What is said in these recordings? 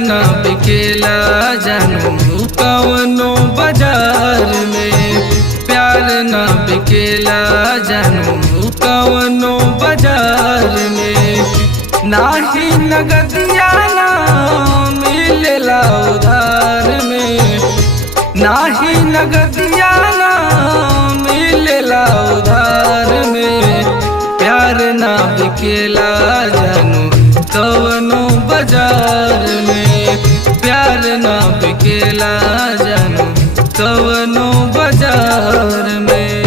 ना बिकेला जानू कवनो बाजार में, प्यार ना बिकेला जानू कवनो बाजार में। नाही नगदिया ना मिलेला उधार में, नाही नगदिया ना मिलेला उधार में। प्यार ना बिकेला जानू कवनो बाजार में, प्यार ना बिकेला जानू कवनो बाजार में।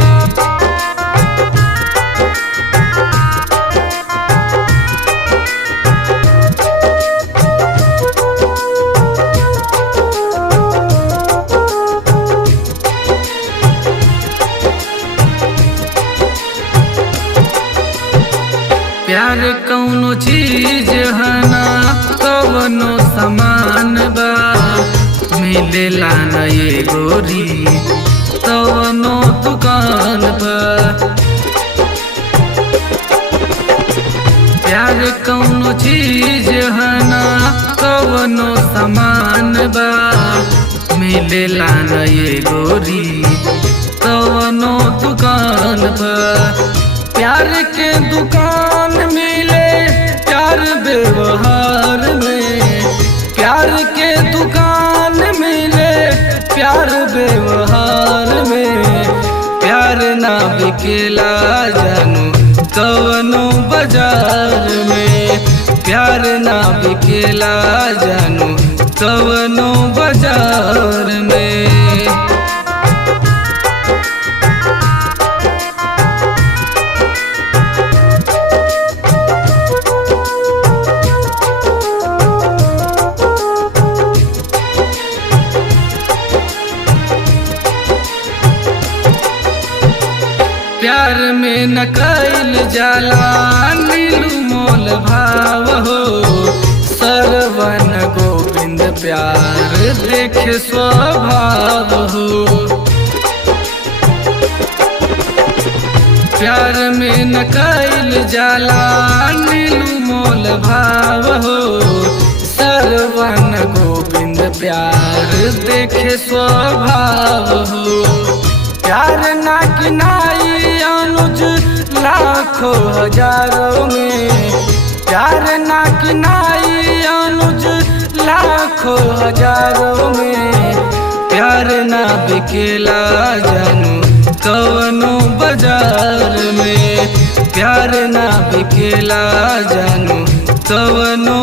प्यार कौनो चीज है ना कवनो समान बा, मिलेला न ये गोरी कवनो दुकान बा। प्यार कौनो चीज है ना कवनो समान बा, मिलेला न ये गोरी कवनो दुकान बा। प्यार के दुकान मिले प्यार व्यवहार में, प्यार के दुकान मिले प्यार व्यवहार में। प्यार ना बिकेला जानू कवनो बाजार में, प्यार ना बिकेला जानू कवनो बाजार में। प्यार में न कैल जाला नीलू मोल भाव हो, सरवन गोविंद प्यार देखे स्वभाव हो। प्यार में न कैल जाला नीलू मोल भाव हो, सरवन गोविंद प्यार देखे स्वभाव हो। प्यार ना किनाई अनुज लाखों हजारों में, प्यार ना किनाई अनुज लाखों हजारों में। प्यार ना बिकेला जानू कवनो बाजार में, प्यार ना बिकेला जानू कवनो